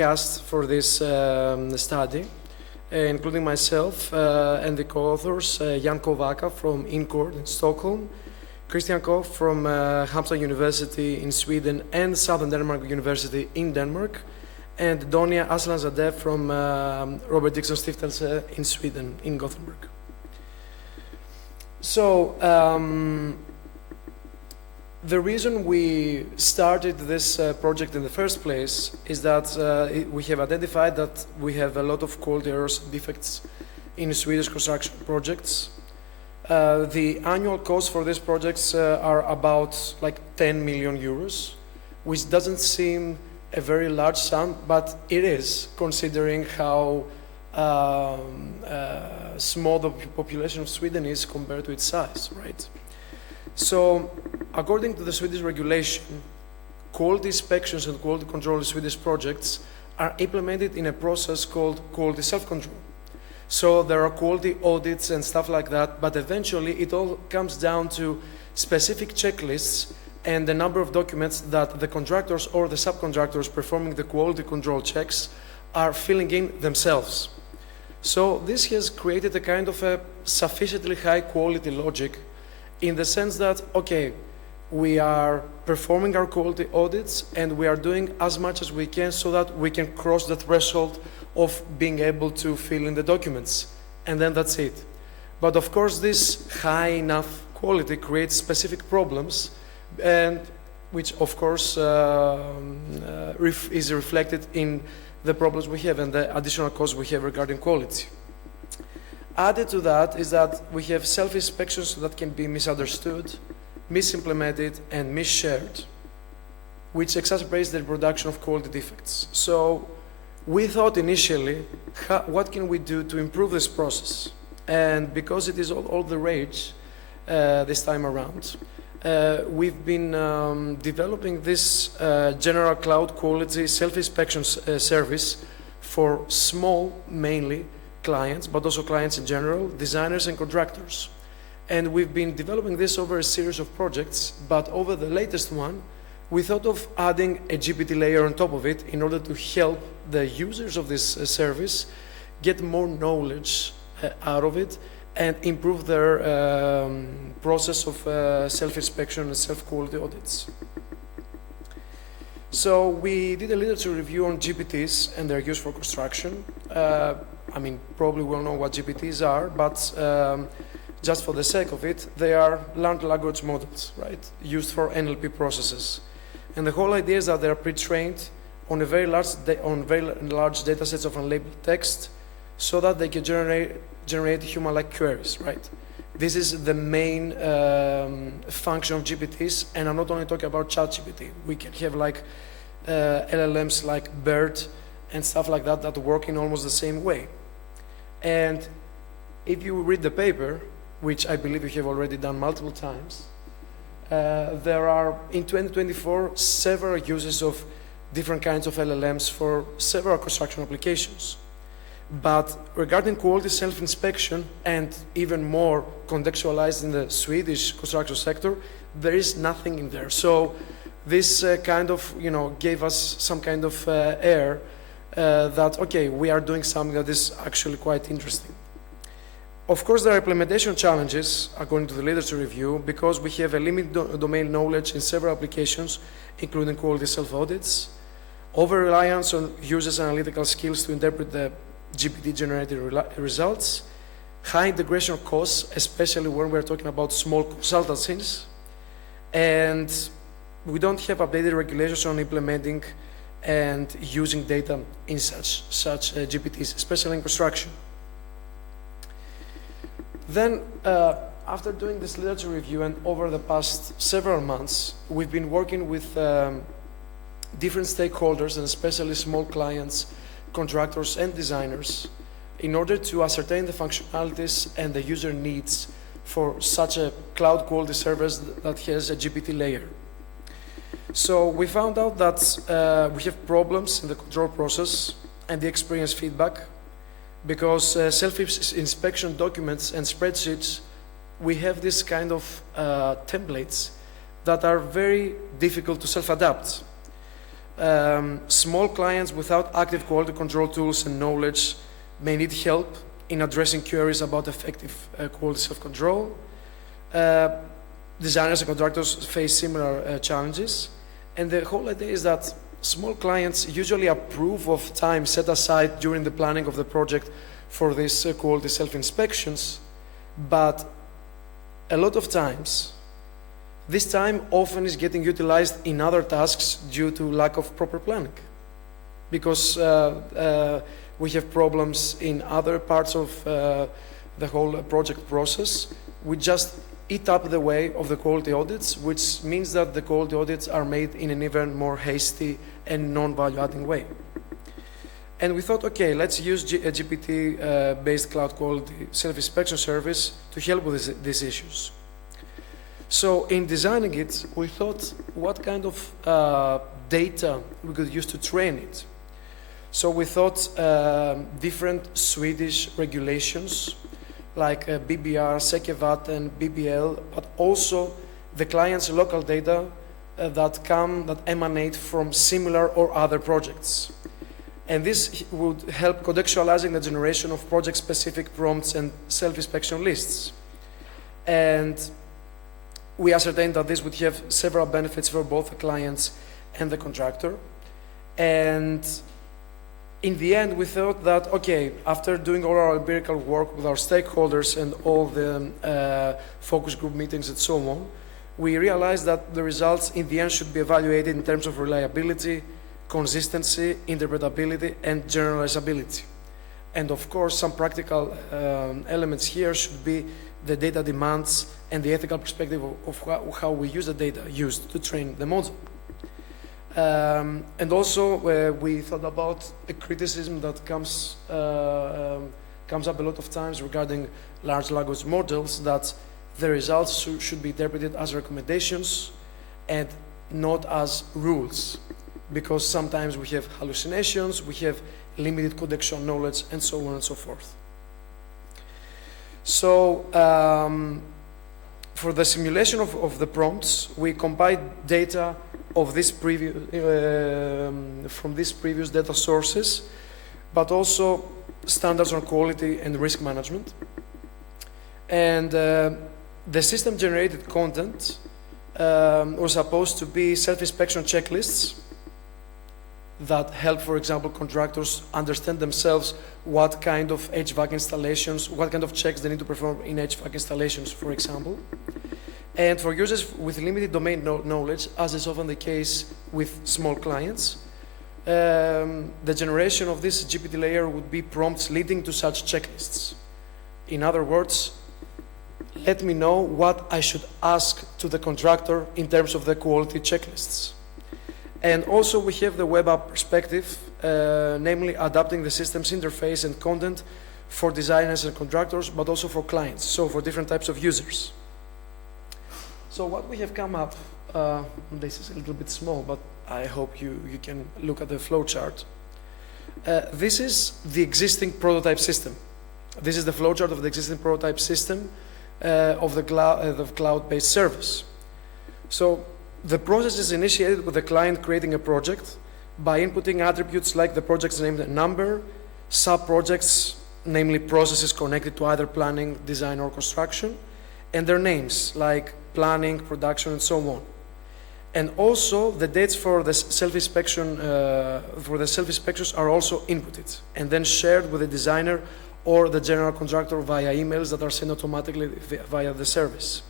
cast for this study, including myself and the co-authors, Jan Kohvakka from Incoord in Stockholm, Christian Koch from Halmstad University in Sweden and Southern Denmark University in Denmark, and Donia Aslanzadeh from Robert Dicksons Stiftelse in Sweden, in Gothenburg. So, the reason we started this project in the first place is that we have identified that we have a lot of quality errors and defects in Swedish construction projects. The annual cost for these projects are about like 10 million euros, which doesn't seem a very large sum, but it is, considering how small the population of Sweden is compared to its size, right? So, according to the Swedish regulation, quality inspections and quality control in Swedish projects are implemented in a process called quality self-control. So there are quality audits and stuff like that, but eventually it all comes down to specific checklists and the number of documents that the contractors or the subcontractors performing the quality control checks are filling in themselves. So this has created a kind of a sufficiently high quality logic, in the sense that, okay, we are performing our quality audits and we are doing as much as we can so that we can cross the threshold of being able to fill in the documents, and then that's it. But of course this high enough quality creates specific problems, and which of course is reflected in the problems we have and the additional costs we have regarding quality. Added to that is that we have self-inspections that can be misunderstood, misimplemented, and misshared, which exacerbates the production of quality defects. So we thought initially, what can we do to improve this process? And because it is all the rage this time around, we've been developing this general cloud quality self-inspection service for small, mainly, clients, but also clients in general, designers and contractors. And we've been developing this over a series of projects, but over the latest one, we thought of adding a GPT layer on top of it in order to help the users of this service get more knowledge out of it and improve their process of self-inspection and self-quality audits. So we did a literature review on GPTs and their use for construction. I mean, probably we all know what GPTs are, but just for the sake of it, they are learned language models, right, used for NLP processes. And the whole idea is that they are pre-trained on very large data sets of unlabeled text, so that they can generate human-like queries, right? This is the main function of GPTs, and I'm not only talking about ChatGPT. We can have like LLMs like BERT and stuff like that that work in almost the same way. And if you read the paper, which I believe you have already done multiple times, there are, in 2024, several uses of different kinds of LLMs for several construction applications. But regarding quality self-inspection, and even more contextualized in the Swedish construction sector, there is nothing in there. So this kind of, gave us some kind of air that, okay, we are doing something that is actually quite interesting. Of course, there are implementation challenges, according to the literature review, because we have a limited domain knowledge in several applications, including quality self-audits, over-reliance on users' analytical skills to interpret the GPT-generated results, high integration costs, especially when we're talking about small consultancies, and we don't have updated regulations on implementing and using data in such GPTs, especially in construction. Then, after doing this literature review and over the past several months, we've been working with different stakeholders, and especially small clients, contractors and designers, in order to ascertain the functionalities and the user needs for such a cloud quality service that has a GPT layer. So we found out that we have problems in the control process and the experience feedback, because self-inspection documents and spreadsheets, we have this kind of templates that are very difficult to self-adapt. small clients without active quality control tools and knowledge may need help in addressing queries about effective quality self-control. Designers and contractors face similar challenges. And the whole idea is that small clients usually approve of time set aside during the planning of the project for these quality self-inspections, but a lot of times, this time often is getting utilized in other tasks due to lack of proper planning. Because we have problems in other parts of the whole project process, we just eat up the way of the quality audits, which means that the quality audits are made in an even more hasty and non-value-adding way. And we thought, okay, let's use a GPT-based cloud quality self-inspection service to help with these issues. So in designing it, we thought what kind of data we could use to train it. So we thought different Swedish regulations like BBR, Sekevatten, BBL, but also the client's local data that emanate from similar or other projects. And this would help contextualizing the generation of project-specific prompts and self-inspection lists. And we ascertained that this would have several benefits for both the clients and the contractor. And in the end, we thought that, okay, after doing all our empirical work with our stakeholders and all the focus group meetings and so on, we realized that the results in the end should be evaluated in terms of reliability, consistency, interpretability, and generalizability. And of course, some practical elements here should be the data demands and the ethical perspective of how we use the data used to train the model. And also, we thought about a criticism that comes up a lot of times regarding large language models, that the results should be interpreted as recommendations and not as rules, because sometimes we have hallucinations, we have limited contextual knowledge, and so on and so forth. So, for the simulation of the prompts, we compiled data of this from these previous data sources, but also standards on quality and risk management. And the system-generated content was supposed to be self-inspection checklists that help, for example, contractors understand themselves what kind of HVAC installations, what kind of checks they need to perform in HVAC installations, for example. And for users with limited domain knowledge, as is often the case with small clients, the generation of this GPT layer would be prompts leading to such checklists. In other words, let me know what I should ask to the contractor in terms of the quality checklists. And also we have the web app perspective, namely adapting the system's interface and content for designers and contractors, but also for clients, so for different types of users. So what we have come up, this is a little bit small, but I hope you can look at the flowchart. This is the existing prototype system. This is the flowchart of the existing prototype system of the cloud-based service. So the process is initiated with the client creating a project by inputting attributes like the project's name and number, sub-projects, namely processes connected to either planning, design, or construction, and their names like planning, production, and so on. And also the dates for the self-inspection are also inputted and then shared with the designer or the general contractor via emails that are sent automatically via the service.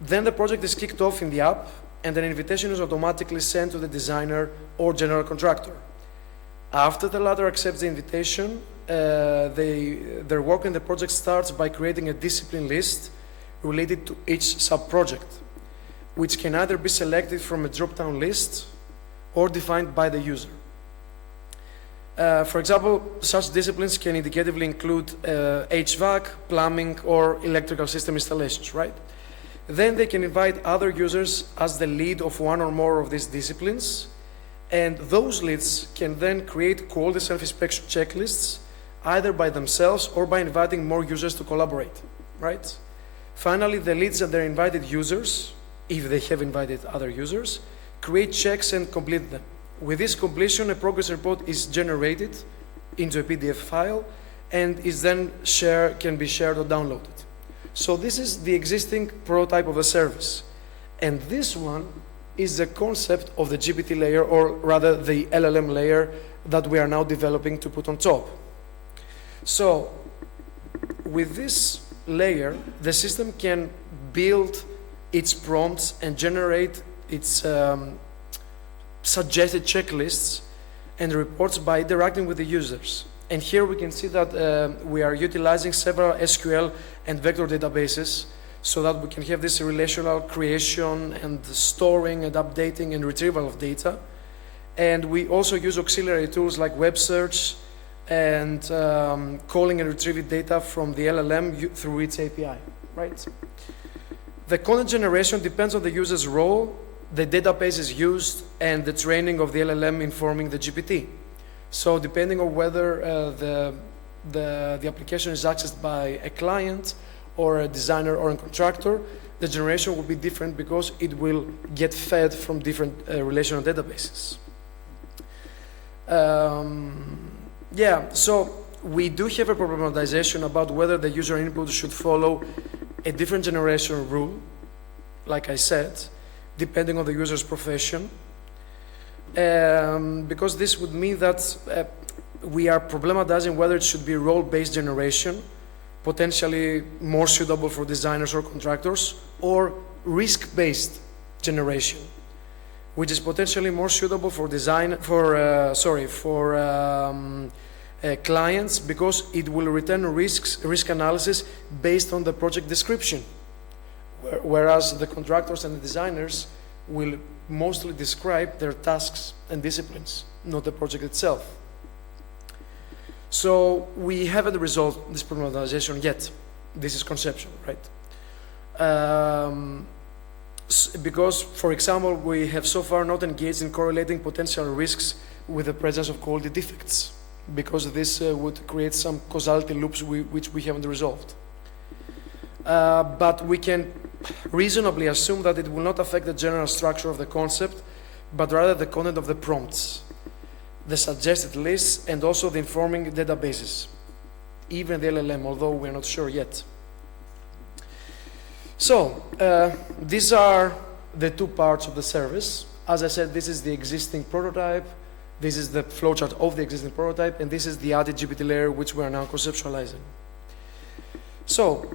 Then the project is kicked off in the app and an invitation is automatically sent to the designer or general contractor. After the latter accepts the invitation, their work in the project starts by creating a discipline list related to each sub-project, which can either be selected from a drop-down list or defined by the user. For example, such disciplines can indicatively include HVAC, plumbing, or electrical system installations, right? Then they can invite other users as the lead of one or more of these disciplines, and those leads can then create quality self-inspection checklists either by themselves or by inviting more users to collaborate, right? Finally, the leads and their invited users, if they have invited other users, create checks and complete them. With this completion, a progress report is generated into a PDF file and is then can be shared or downloaded. So this is the existing prototype of the service. And this one is the concept of the GPT layer, or rather the LLM layer that we are now developing to put on top. So with this layer, the system can build its prompts and generate its suggested checklists and reports by interacting with the users. And here we can see that we are utilizing several SQL and vector databases so that we can have this relational creation and storing and updating and retrieval of data. And we also use auxiliary tools like web search and calling and retrieving data from the LLM through its API, right? The content generation depends on the user's role, the database is used, and the training of the LLM informing the GPT. So depending on whether the application is accessed by a client or a designer or a contractor, the generation will be different because it will get fed from different relational databases. Yeah, so we do have a problematization about whether the user input should follow a different generation rule, like I said, depending on the user's profession, because this would mean that we are problematizing whether it should be role-based generation, potentially more suitable for designers or contractors, or risk-based generation, which is potentially more suitable for clients because it will return risk analysis based on the project description, whereas the contractors and the designers will mostly describe their tasks and disciplines, not the project itself. So we haven't resolved this problematization yet. This is conceptual, right? Because, for example, we have so far not engaged in correlating potential risks with the presence of quality defects, because this would create some causality loops which we haven't resolved. But we can reasonably assume that it will not affect the general structure of the concept, but rather the content of the prompts, the suggested lists, and also the informing databases, even the LLM, although we're not sure yet. So, these are the two parts of the service. As I said, this is the existing prototype, this is the flowchart of the existing prototype, and this is the added GPT layer which we are now conceptualizing. So,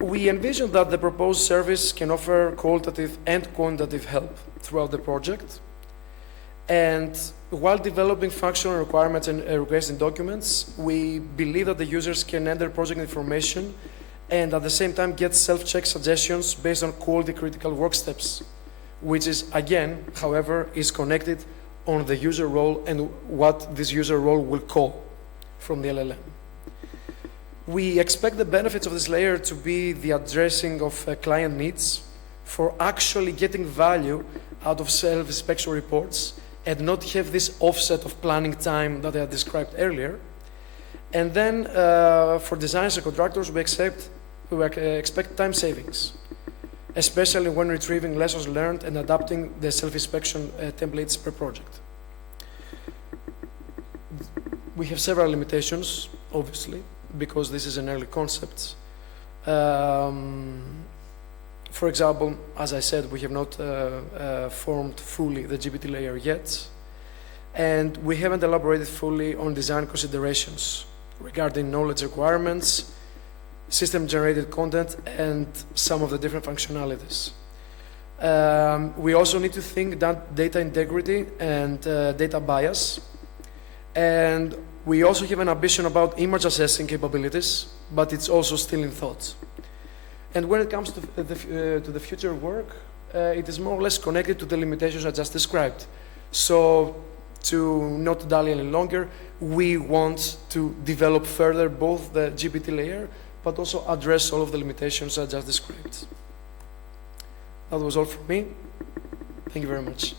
we envision that the proposed service can offer qualitative and quantitative help throughout the project. And while developing functional requirements and requests and documents, we believe that the users can enter project information and at the same time get self-check suggestions based on quality critical work steps, which is, again, however, is connected on the user role and what this user role will call from the LLM. We expect the benefits of this layer to be the addressing of client needs for actually getting value out of self-inspection reports and not have this offset of planning time that I described earlier. And then for designers and contractors, we expect time savings, especially when retrieving lessons learned and adapting the self-inspection templates per project. We have several limitations, obviously, because this is an early concept. For example, as I said, we have not formed fully the GPT layer yet, and we haven't elaborated fully on design considerations regarding knowledge requirements, system-generated content, and some of the different functionalities. We also need to think that data integrity and data bias, and we also have an ambition about image assessing capabilities, but it's also still in thought. And when it comes to the future work, it is more or less connected to the limitations I just described. So, to not dally any longer, we want to develop further both the GPT layer, but also address all of the limitations I just described. That was all from me. Thank you very much.